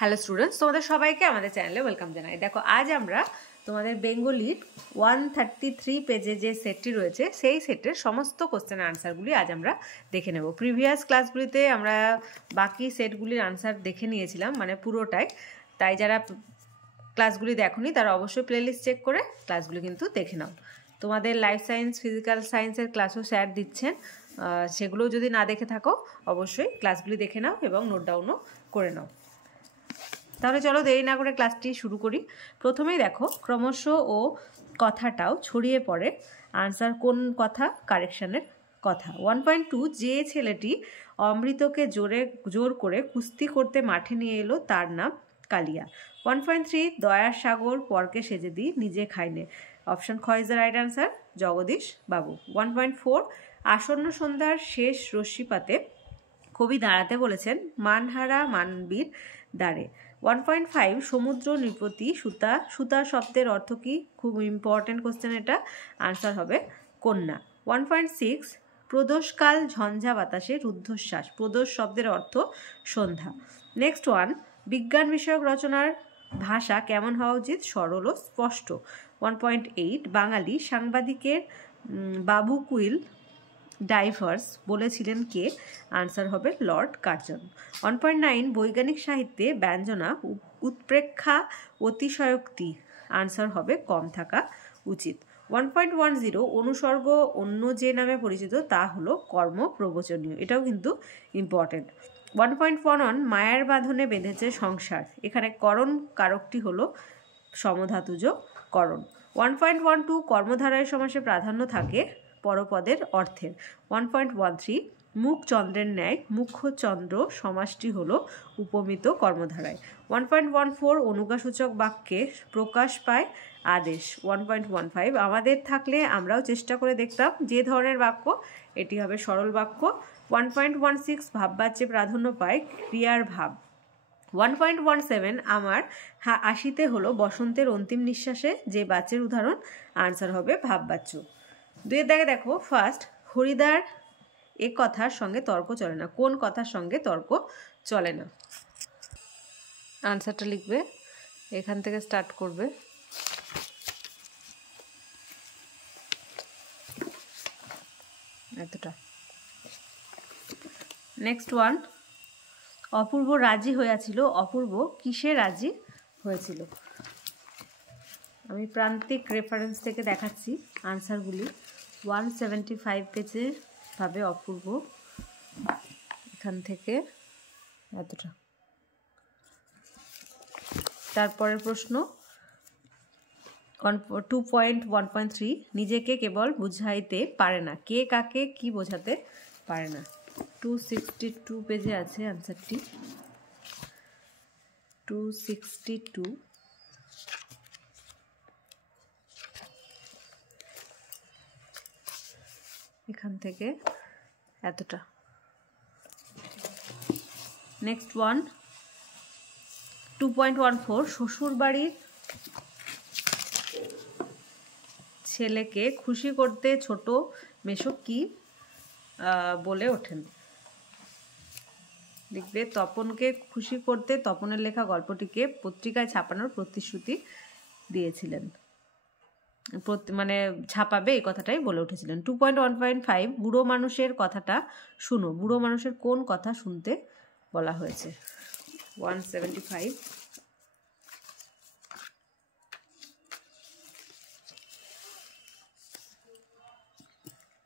Hello students, তোমাদের সবাইকে আমাদের চ্যানেলে ওয়েলকাম জানাই। দেখো, আজ আমরা তোমাদের বেঙ্গলির 133 পেজে যে সেটটি রয়েছে সেই সেটের সমস্ত কোশ্চেন আনসারগুলি আজ আমরা দেখে নেব। প্রিভিয়াস ক্লাসগুলিতে আমরা বাকি সেটগুলির আনসার দেখে নিয়েছিলাম, মানে পুরোটাই। তাই যারা ক্লাসগুলি দেখোনি তারা অবশ্যই প্লেলিস্ট চেক করে ক্লাসগুলি কিন্তু দেখে নাও। তোমাদের লাইফ সায়েন্স, ফিজিক্যাল সায়েন্সের ক্লাসও স্যার দিচ্ছেন, সেগুলো যদি না দেখে থাকো অবশ্যই ক্লাসগুলি দেখে নাও এবং নোট ডাউনও করে নাও। তাহলে চলো দেরি না করে ক্লাসটি শুরু করি। প্রথমেই দেখো, ক্রমশ ও কথাটাও ছড়িয়ে পড়ে, আনসার কোন কথা? কারেকশনের কথা। 1.2 যে ছেলেটি অমৃতকে জোর করে কুস্তি করতে মাঠে নিয়ে এলো তার নাম কালিয়া। 1.3 দয়ার সাগর পরকে সেজে দিই নিজে খাইনে। অপশন খ is the right answer, Jagadish বাবু। 1.4 আসন্ন সন্ধ্যার শেষ রশ্মিপাতে কবি দাঁড়াতে বলেছেন মানহারা মানবীর দ্বারে। 1.5 সমুদ্র নৃপতি সুতা। সুতা শব্দের অর্থ কি? খুব ইম্পর্টেন্ট কোশ্চেন এটা, আনসার হবে কন্যা। 1.6 প্রদোষকাল ঝঞ্ঝা বাতাসে রুদ্ধশ্বাস। প্রদোষ শব্দের অর্থ সন্ধ্যা। নেক্সট ওয়ান, বিজ্ঞান বিষয়ক রচনার ভাষা কেমন হওয়া উচিত? সরল ও স্পষ্ট। 1.8 বাঙালি সাংবাদিকের বাবু কুইল ডাইভার্স বলেছিলেন কে? আনসার হবে লর্ড কার্জন। 1.9 বৈজ্ঞানিক সাহিত্যে ব্যঞ্জনা উৎপ্রেক্ষা অতিশয়োক্তি। আনসার হবে কম থাকা উচিত। 1.10 অনুসর্গ অন্য যে নামে পরিচিত তা হলো কর্ম প্রবচনীয়। এটাও কিন্তু ইম্পর্টেন্ট। 1.11 মায়ের বাঁধনে বেঁধেছে সংসার। এখানে করণ কারকটি হলো সমধাতুজ করণ। 1.12 কর্মধারয় সমাসে প্রাধান্য থাকে পরপদের অর্থের। 1.13 মুখ চন্দ্রের ন্যায়, মুখ্য চন্দ্র সমাসটি হলো উপমিত কর্মধারায়। 1.14 অনুগাসূচক বাক্যে প্রকাশ পায় আদেশ। 1.15 আমাদের থাকলে আমরাও চেষ্টা করে দেখতাম যে ধরনের বাক্য, এটি হবে সরল বাক্য। 1.16 ভাববাচ্যে প্রাধান্য পায় ক্রিয়ার ভাব। 1.17 আমার আসিতে হলো বসন্তের অন্তিম নিঃশ্বাসে, যে বাচ্যের উদাহরণ, আনসার হবে ভাববাচ্য। দুইয়ের দাগে দেখো, ফার্স্ট হরিদার এ কথার সঙ্গে তর্ক চলে না। কোন কথার সঙ্গে তর্ক চলে না? আনসারটা লিখবে, এখান থেকে স্টার্ট করবে। এতটা। নেক্সট ওয়ান, অপূর্ব রাজি হইয়াছিল। অপূর্ব কিসে রাজি হয়েছিল? আমি প্রান্তিক রেফারেন্স থেকে দেখাচ্ছি আনসারগুলি। 175 পেজে পাবে অপূর্ব, এখান থেকে এতটা। তারপরের প্রশ্ন 2.1.3 নিজেকে কেবল বুঝাইতে পারে না। কে কাকে কি বোঝাতে পারে না? 262 পেজে আছে আনসারটি। 262 এখান থেকে এতটা। নেক্সট ওয়ান 2.14 শ্বশুর বাড়ির ছেলেকে খুশি করতে ছোট মেশো কি বলে ওঠেন? লিখবে তপনকে খুশি করতে তপনের লেখা গল্পটিকে পত্রিকায় ছাপানোর প্রতিশ্রুতি দিয়েছিলেন, মানে ছাপাবে এই কথাটাই বলে উঠেছিলেন। 2.1.5 বুড়ো মানুষের কথাটা শুনো। বুড়ো মানুষের কোন কথা শুনতে বলা হয়েছে? 175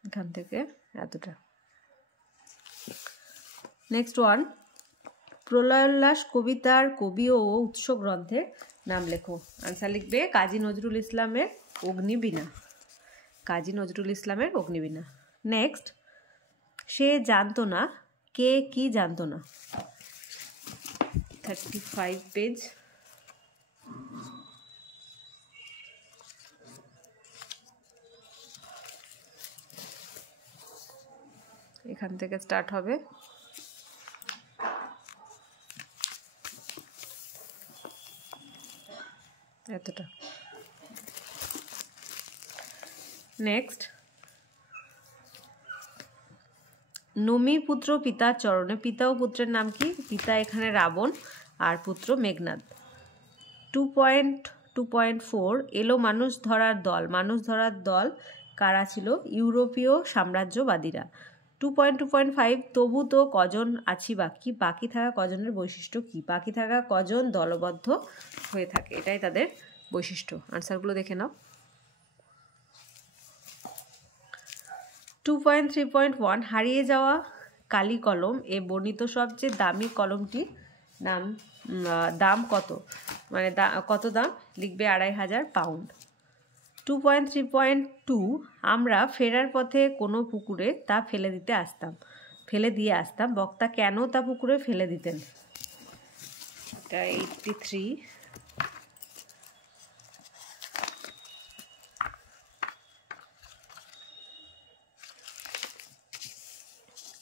এখান থেকে এতটা। নেক্সট ওয়ান, প্রলয়োল্লাস কবিতার কবি ও উৎস গ্রন্থের নাম লেখো। আনসার লিখবে কাজী নজরুল ইসলামের অগ্নিবীণা। কাজী নজরুল ইসলামের অগ্নিবীণা। নেক্সট, সে জানতো না। কে কি জানতো না? 35 পেজ। এখান থেকে স্টার্ট হবে। এতটা। নেক্সট, নমি পুত্র পিতার চরণে। পিতা ও পুত্রের নাম কি? পিতা এখানে রাবণ আর পুত্র মেঘনাদ। 2.2.4 এলো মানুষ ধরার দল। মানুষ ধরার দল কারা ছিল? ইউরোপীয় সাম্রাজ্যবাদীরা। 2.2.5 তবু তো কজন আছি বাকি। বাকি থাকা কজনের বৈশিষ্ট্য কি? বাকি থাকা কজন দলবদ্ধ হয়ে থাকে, এটাই তাদের বৈশিষ্ট্য। আনসারগুলো দেখে নাও। 2.3.1 হারিয়ে যাওয়া কালি কলম এ বর্ণিত সবচেয়ে দামি কলমটির দাম কত? মানে কত দাম? লিখবে 2500 পাউন্ড। 2.3.2 আমরা ফেরার পথে কোনো পুকুরে তা ফেলে দিয়ে আসতাম। বক্তা কেন তা পুকুরে ফেলে দিতেন? এটা 83।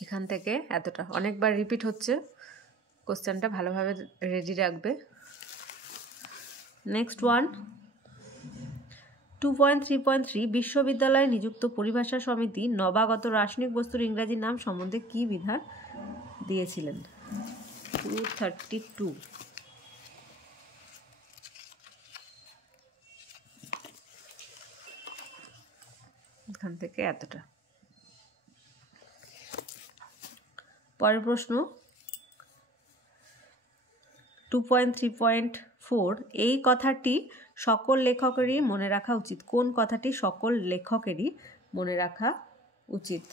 এখান থেকে এতটা, অনেকবার রিপিট হচ্ছে, কোশ্চেনটা ভালোভাবে রেডি রাখবে। নেক্সট ওয়ান 2.3.3 বিশ্ববিদ্যালয়ে নিযুক্ত পরিভাষা সমিতি নবাগত রাসায়নিক বস্তুর ইংরাজি নাম সম্বন্ধে কি বিধান দিয়েছিলেন? 232। এখান থেকে এতটা। পরের প্রশ্ন 2.3.4 এই কথাটি সকল লেখকেরই মনে রাখা উচিত। কোন কথাটি সকল লেখকেরই মনে রাখা উচিত?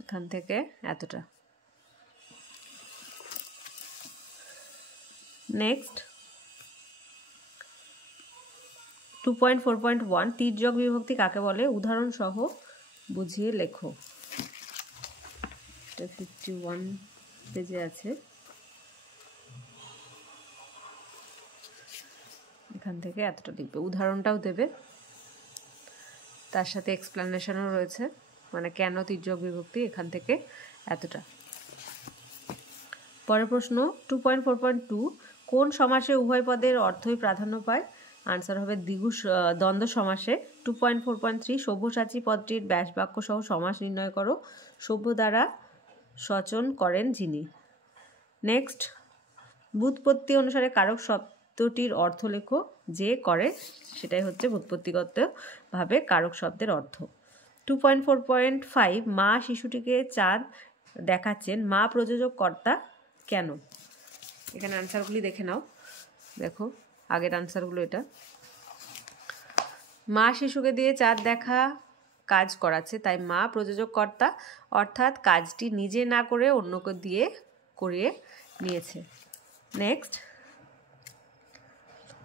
এখান থেকে এতটা। নেক্সট 2.4.1 তির্যক বিভক্তি কাকে বলে? উদাহরণ সহ বুঝিয়ে লেখো। 51 পেজে আছে, এখান থেকে এতটা লিখবে। উদাহরণটাও দেবে, তার সাথে এক্সপ্লেনেশনও রয়েছে, মানে কেন তির্যক বিভক্তি। এখান থেকে এতটা। পরের প্রশ্ন 2.4.2 কোন সমাসে উভয় পদের অর্থই প্রাধান্য পায়? আনসার হবে দ্বন্দ্ব সমাসে। 2.4.3 সব্যসাচী পদটির ব্যাস বাক্য সহ সমাস নির্ণয় করো। সভ্য দ্বারা সচন করেন যিনি। নেক্সট ব্যুৎপত্তি অনুসারে কারক শব্দটির অর্থ লেখো। যে করে, সেটাই হচ্ছে ব্যুৎপত্তিগত ভাবে কারক শব্দের অর্থ। 2.4.5 মা শিশুটিকে চাঁদ দেখাচ্ছেন। মা প্রযোজক কর্তা কেন? এখানে আনসারগুলি দেখে নাও। দেখো আগের আনসারগুলো এটা। মা শিশুকে দিয়ে চাঁদ দেখা কাজ করাচ্ছে, তাই মা প্রযোজক কর্তা, অর্থাৎ কাজটি নিজে না করে অন্যকে দিয়ে করিয়ে নিয়েছে। নেক্সট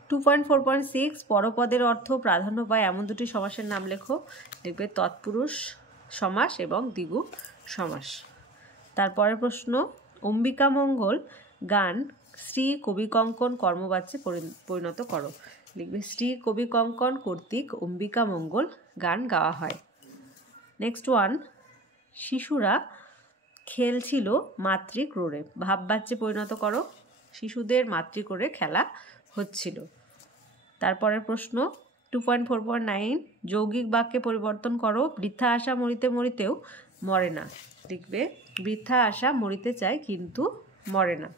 2.4.6 পরপদের অর্থ প্রাধান্য পায় এমন দুটি সমাসের নাম লেখো। লিখবে তৎপুরুষ সমাস এবং দ্বিগু সমাস। তারপরের প্রশ্ন অম্বিকা মঙ্গল গান শ্রী কবি কঙ্কন কর্মবাচ্যে পরিণত করো। লিখবে শ্রী কবি কঙ্কন কর্তৃক অম্বিকা মঙ্গল গান গাওয়া হয়। নেক্সট ওয়ান শিশুরা খেলছিল মাতৃক্রোড়ে, ভাববাচ্যে পরিণত করো। শিশুদের মাতৃক্রোড়ে খেলা হচ্ছিল। তারপরের প্রশ্ন 2.4.9 যৌগিক বাক্যে পরিবর্তন করো। বৃদ্ধা আশা মরিতে মরিতেও মরে না। লিখবে বৃদ্ধা আশা মরিতে চায় কিন্তু মরে না।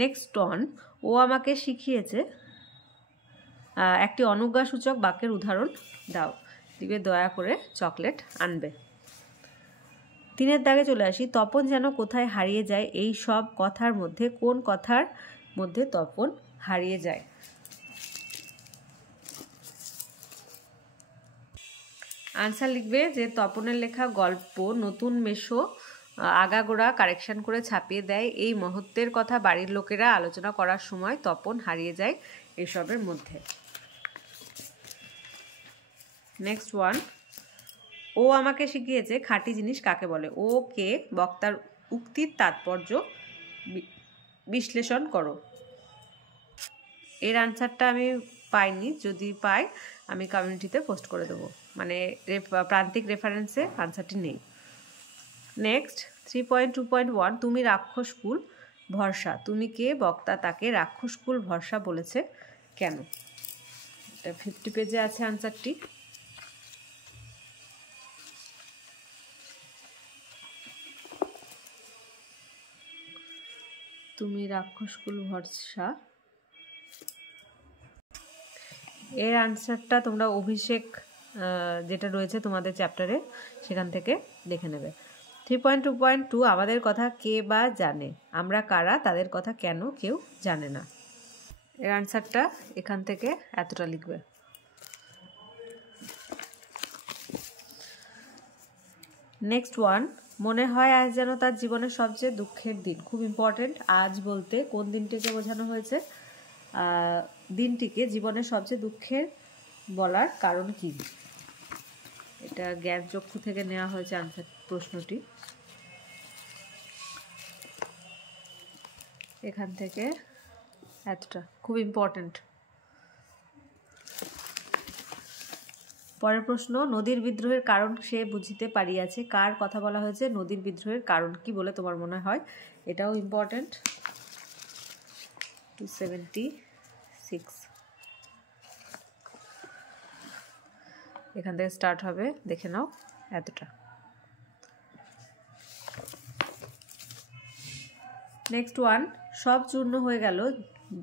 নেক্সট ওয়ান ও আমাকে শিখিয়েছে একটি অনুজ্ঞাসূচক বাক্যের উদাহরণ দাও। লিখবে দয়া করে চকলেট আনবে। 3 দাগে চলে আসি। তপন যেন কোথায় হারিয়ে যায়, এই সব কথার মধ্যে কোন কথার মধ্যে তপন হারিয়ে যায়? আনসার লিখবে যে তপনের লেখা গল্প নতুন মেশো আগাগোড়া কারেকশন করে ছাপিয়ে দেয়। এই মহত্বের কথা বাড়ির লোকেরা আলোচনা করার সময় তপন হারিয়ে যায় এসবের মধ্যে। নেক্সট ওয়ান ও আমাকে শিখিয়েছে খাঁটি জিনিস কাকে বলে? ও কে বক্তার উক্তির তাৎপর্য বিশ্লেষণ করো। এর আনসারটা আমি পাইনি, যদি পাই আমি কমিউনিটিতে পোস্ট করে দেবো, মানে প্রান্তিক রেফারেন্সে আনসারটি নেই। নেক্সট 3.2.1 তুমি রাক্ষসকুল ভরসা। তুমি কে? বক্তা তাকে রাক্ষসকুল ভরসা বলেছে কেন? এটা 50 পেজে আছে আনসারটি। তুমি রাক্ষসকুল ভরসা, এর আনসারটা তোমরা অভিষেক যেটা রয়েছে তোমাদের চ্যাপ্টারে সেখান থেকে দেখে নেবে। 3.2.2 আমাদের কথা কে বা জানে, আমরা কারা, তাদের কথা কেন কেউ জানে না। এর আনসারটা এখান থেকে এতটা লিখবে। নেক্সট ওয়ান, মনে হয় আজ যেন তার জীবনের সবচেয়ে দুঃখের দিন। খুব ইম্পর্টেন্ট। আজ বলতে কোন দিনটিকে বোঝানো হয়েছে? দিনটিকে জীবনের সবচেয়ে দুঃখের বলার কারণ কি? এটা জ্ঞানচক্ষু থেকে নেওয়া হয়েছে আনসার প্রশ্নটি। এখান থেকে এতটা খুব ইম্পর্টেন্ট। পরের প্রশ্ন, নদীর বিদ্রোহের কারণ সে বুঝিতে পারিয়াছে। কার কথা বলা হয়েছে? নদীর বিদ্রোহের কারণ কি বলে তোমার মনে হয়? এটাও ইম্পর্টেন্ট। 276 এখান থেকে স্টার্ট হবে, দেখে নাও এতটা। নেক্সট ওয়ান, সব চূর্ণ হয়ে গেল,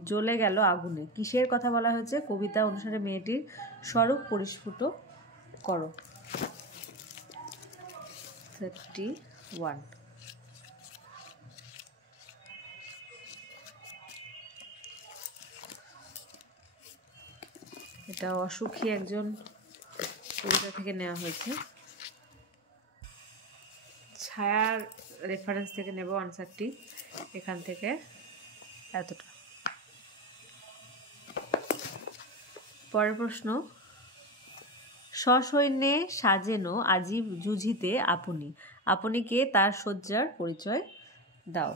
জ্বলে গেল আগুনে। কিসের কথা বলা হয়েছে? কবিতা অনুসারে মেয়েটির স্বরূপ পরিস্ফুট করো। 31 এটা অসুখী একজন কবিতা থেকে নেওয়া হয়েছে। ছায়ার রেফারেন্স থেকে নেব আনসারটি, এখান থেকে এতটা। পরের প্রশ্ন, সসৈন্যে সাজেনো আজি যুঝিতে আপনি। আপনিকে তার শয্যার পরিচয় দাও।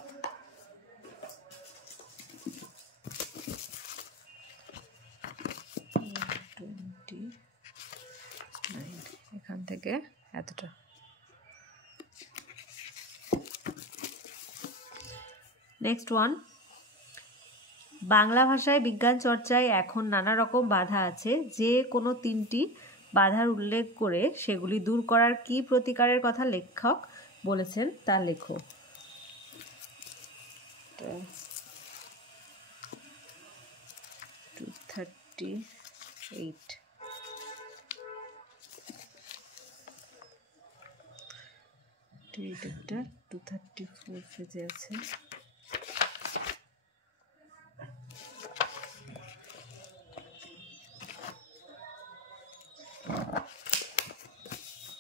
এখান থেকে এতটা। নেক্সট ওয়ান, বাংলা ভাষায় বিজ্ঞান চর্চায় এখন নানা রকম বাধা আছে। যে কোনো তিনটি বাধার উল্লেখ করে সেগুলি দূর করার কি প্রতিকারের কথা লেখক বলেছেন তা লেখো। 238 234 পেজে আছে।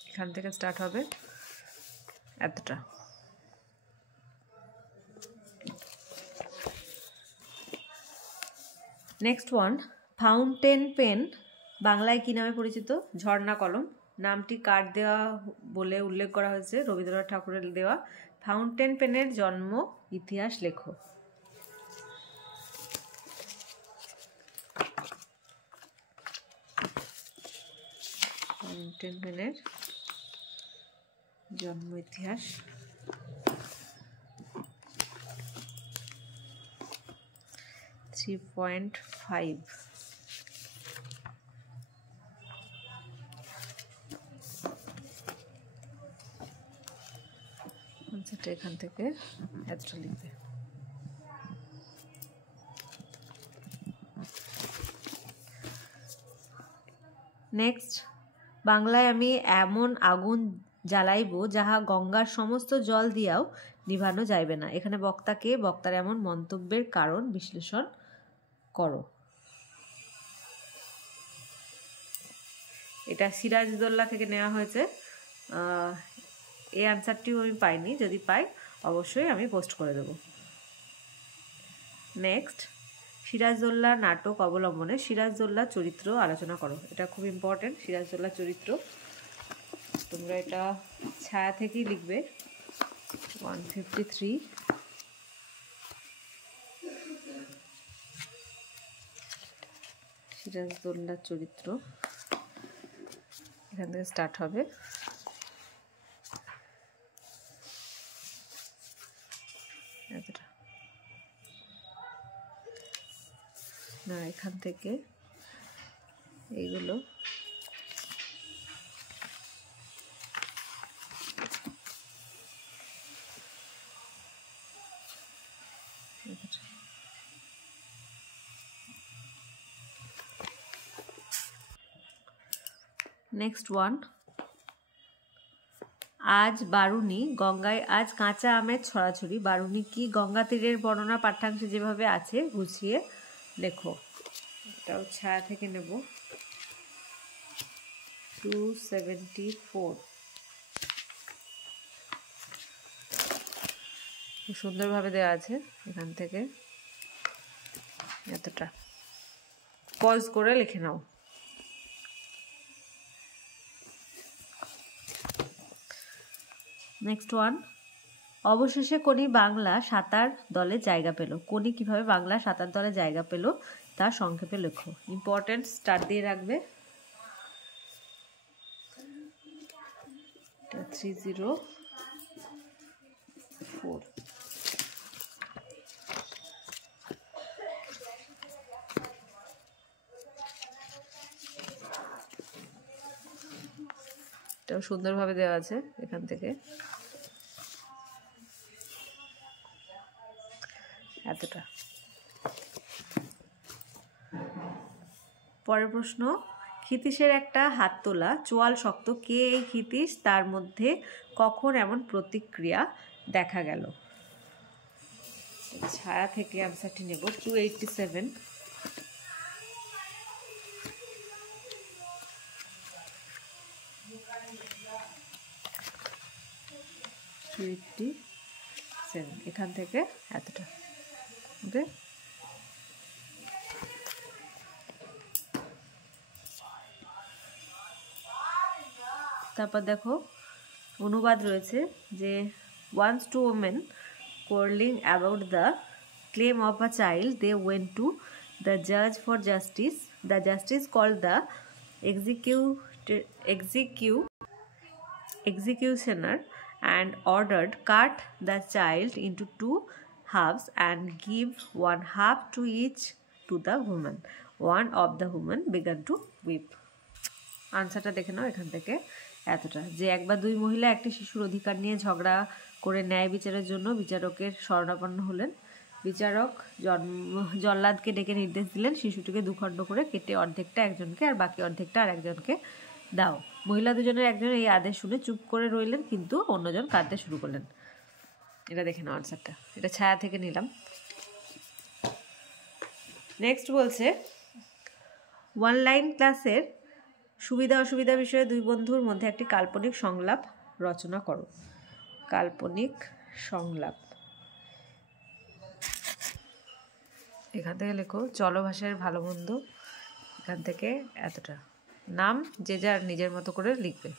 এখান থেকে স্টার্ট হবে এতটা। নেক্সট ওয়ান, ফাউন্টেন পেন বাংলায় কি নামে পরিচিত? ঝর্ণা কলম। নামটি কার দেওয়া বলে উল্লেখ করা হয়েছে? রবীন্দ্রনাথ ঠাকুরের দেওয়া। ফাউন্টেন পেনের জন্ম ইতিহাস লেখো। ফাউন্টেন পেনের জন্ম ইতিহাস। .5 আনসারটা এখান থেকে এতটা লিখবে। নেক্সট, বাংলায় আমি এমন আগুন জ্বালাইব যাহা গঙ্গার সমস্ত জল দিয়াও নিভানো যাইবে না। এখানে বক্তাকে, বক্তার এমন মন্তব্যের কারণ বিশ্লেষণ করো। এটা সিরাজউদ্দৌলা থেকে নেওয়া হয়েছে। এই আনসারটিও আমি পাইনি, যদি পাই অবশ্যই আমি পোস্ট করে দেব। নেক্সট, সিরাজউদ্দৌলা নাটক অবলম্বনে সিরাজউদ্দৌলার চরিত্র আলোচনা করো। এটা খুব ইম্পর্টেন্ট, সিরাজউদ্দৌলার চরিত্র। তোমরা এটা ছায়া থেকেই লিখবে। 153 সিরাজউদ্দৌলার চরিত্র, এখান থেকে স্টার্ট হবে। এতটা না, এখান থেকে এইগুলো নেক্সট ওয়ান, আজ বারুনি গঙ্গায় আজ কাঁচা আমের ছড়াছড়ি। বারুনি কি? গঙ্গা তীরের বর্ণনা পাঠ্যাংশে যেভাবে আছে গুছিয়ে লেখো। এটাও ছায়া থেকে নেব। 274 সুন্দরভাবে দেওয়া আছে। এখান থেকে এতটা পজ করে লিখে নাও। নেক্সট ওয়ান, অবশেষে কোনি বাংলা সাঁতার দলে জায়গা পেল। কোনি কিভাবে বাংলা সাঁতার দলে জায়গা পেল তা সংক্ষেপে লেখো। ইম্পর্টেন্ট স্টার দিয়ে রাখবে। 304 এটাও সুন্দরভাবে দেওয়া আছে। এখান থেকে এতটা। পরের প্রশ্ন, ক্ষিতীশের একটা হাত তোলা চোয়াল শক্ত। কে এই ক্ষিতীশ? তার মধ্যে কখন এমন প্রতিক্রিয়া দেখা গেল? ছায়া থেকে আনসারটি নেব। 287 এখান থেকে এতটা। ওকে, তারপর দেখো অনুবাদ রয়েছে যে once two women quarreling about the claim of a child, they went to the judge for justice. The justice called the executioner and ordered cut the child into 2 halves and give 1 half to each to the woman. One of the women began to weep. আনসারটা দেখে নাও। এখান থেকে এতটা, যে এক বা দুই মহিলা একটি শিশুর অধিকার নিয়ে ঝগড়া করে ন্যায় বিচারের জন্য বিচারকের শরণাপন্ন হলেন। বিচারক জল্লাদকে ডেকে নির্দেশ দিলেন শিশুটিকে দুখণ্ড করে কেটে অর্ধেকটা একজনকে আর বাকি অর্ধেকটা আর একজনকে দাও। মহিলা দুজনের একজন এই আদেশ শুনে চুপ করে রইলেন, কিন্তু অন্যজন কাঁদতে শুরু করলেন। এটা দেখে নাও আনসারটা। এটা ছায়া থেকে নিলাম। নেক্সট বলছে, ওয়ান লাইন ক্লাসের সুবিধা অসুবিধা বিষয়ে দুই বন্ধুর মধ্যে একটি কাল্পনিক সংলাপ রচনা করো। কাল্পনিক সংলাপ। এখান থেকে লেখো চলো ভাষার ভালো মন্দ। এখান থেকে এতটা। নাম যে যার নিজের মতো করে লিখবে।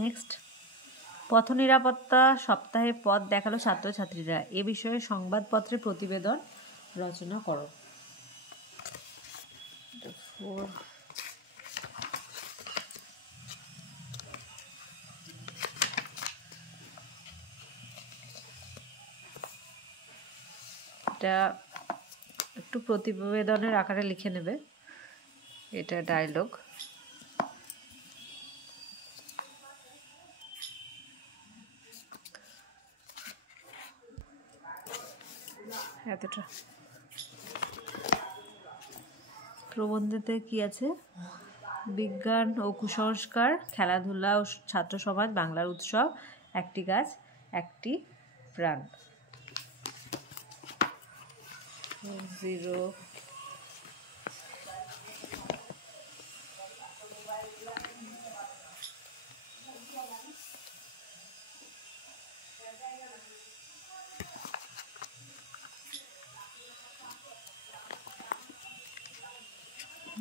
নেক্সট, পথ নিরাপত্তা সপ্তাহে পথ দেখালো ছাত্রছাত্রীরা। এ বিষয়ে সংবাদপত্রে প্রতিবেদন রচনা করো। এটা একটু প্রতিবেদনের আকারে লিখে নেবে। এটা ডায়লগ। এতটা। প্রবন্ধেতে কি আছে? বিজ্ঞান ও কুসংস্কার, খেলাধুলা ও ছাত্র সমাজ, বাংলার উৎসব, একটি গাছ একটি প্রাণ। 0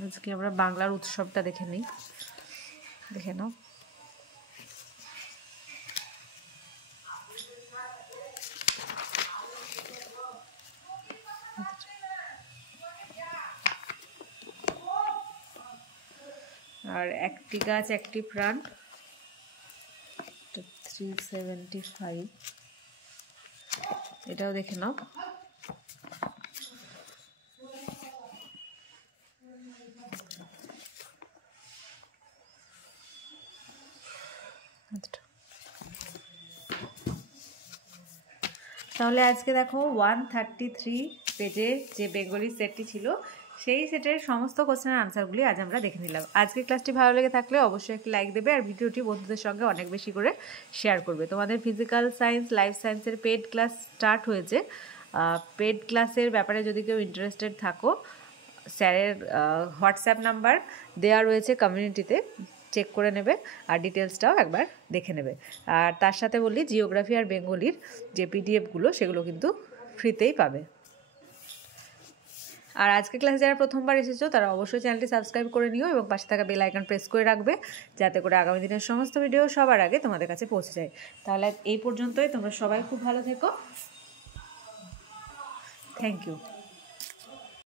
আজকে আমরা বাংলার উৎসবটা দেখে নিই। দেখে নাও। আর একটি গাছ একটি প্রাণ 375। এটাও দেখে নাও। আচ্ছা। তাহলে আজকে দেখো 133 পেজের যে বেঙ্গলি সেটটি ছিল সেই সেটের সমস্ত কোশ্চেনের আনসারগুলি আজ আমরা দেখে নিলাম। আজকের ক্লাসটি ভালো লেগে থাকলে অবশ্যই একটি লাইক দেবে আর ভিডিওটি বন্ধুদের সঙ্গে অনেক বেশি করে শেয়ার করবে। তোমাদের ফিজিক্যাল সায়েন্স, লাইফ সায়েন্সের পেড ক্লাস স্টার্ট হয়েছে। পেড ক্লাসের ব্যাপারে যদি কেউ ইন্টারেস্টেড থাকো, স্যারের হোয়াটসঅ্যাপ নাম্বার দেওয়া রয়েছে কমিউনিটিতে, চেক করে নেবে আর ডিটেলসটাও একবার দেখে নেবে। আর তার সাথে বললি জিওগ্রাফি আর বেঙ্গলির যে পিডিএফগুলো সেগুলো কিন্তু ফ্রিতেই পাবে। আর আজকে ক্লাসে যারা প্রথমবার এসেছো তারা অবশ্যই চ্যানেলটি সাবস্ক্রাইব করে নিও এবং পাশে থাকা বেল আইকন প্রেস করে রাখবে, যাতে করে আগামী দিনের সমস্ত ভিডিও সবার আগে তোমাদের কাছে পৌঁছে যায়। তাহলে এই পর্যন্তই, তোমরা সবাই খুব ভালো থেকো। Thank you.